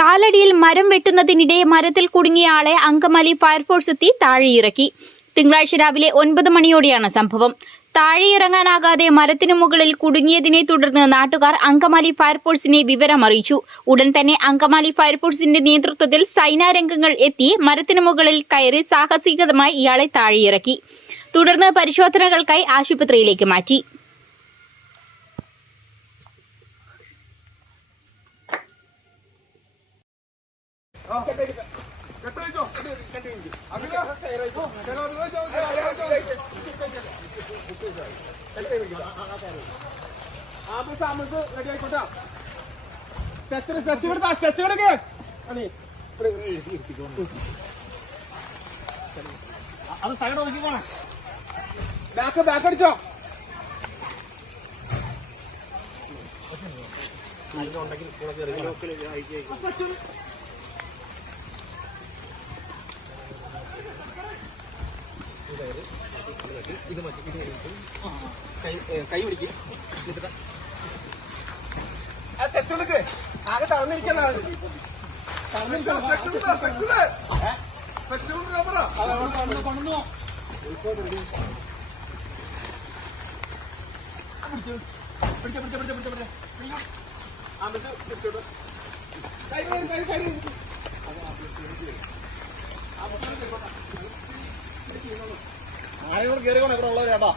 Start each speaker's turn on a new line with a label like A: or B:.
A: കാലടിയിൽ മരം വെട്ടുന്നതിനിടെ മരത്തിൽ കുടുങ്ങിയ ആളെ അങ്കമാലി ഫയർഫോഴ്സ് എത്തി താഴെയിറക്കി. തിങ്കളാഴ്ച രാവിലെ ഒൻപത് മണിയോടെയാണ് സംഭവം. താഴെയിറങ്ങാനാകാതെ മരത്തിനു മുകളിൽ കുടുങ്ങിയതിനെ തുടർന്ന് നാട്ടുകാർ അങ്കമാലി ഫയർഫോഴ്സിനെ വിവരം അറിയിച്ചു ഉടൻ തന്നെ അങ്കമാലി ഫയർഫോഴ്സിന്റെ നേതൃത്വത്തിൽ സൈനാരംഗങ്ങൾ എത്തി മരത്തിനു മുകളിൽ കയറി സാഹസികതമായി ഇയാളെ താഴെയിറക്കി. തുടർന്ന് പരിശോധനകൾക്കായി ആശുപത്രിയിലേക്ക് മാറ്റി.
B: ആംബുലൻസ് സൈഡ് ആയിക്കോട്ടാ ബാക്ക് സ്ട്രെച്ചർ എടുത്താ സ്ട്രെച്ചർ അത് ഒതുക്കി പോണേ ബാക്ക് ബാക്ക് അടിച്ചോ കൈ പിടിക്കും. ആ സ്ട്രെച്ചർ എടുക്ക്. ആകെ തളർന്നിരിക്കണ കൊണ്ടുവന്നോ പിടിച്ച പിടിച്ച പിടിച്ച പിടിച്ച പിടിച്ച ആമ്പത്ത് പിടിച്ചോട്ടോ കൈ കൈ കൈ കൈ ആരെയും കയറി ഇവിടെ ഉള്ളവരാട്ടോ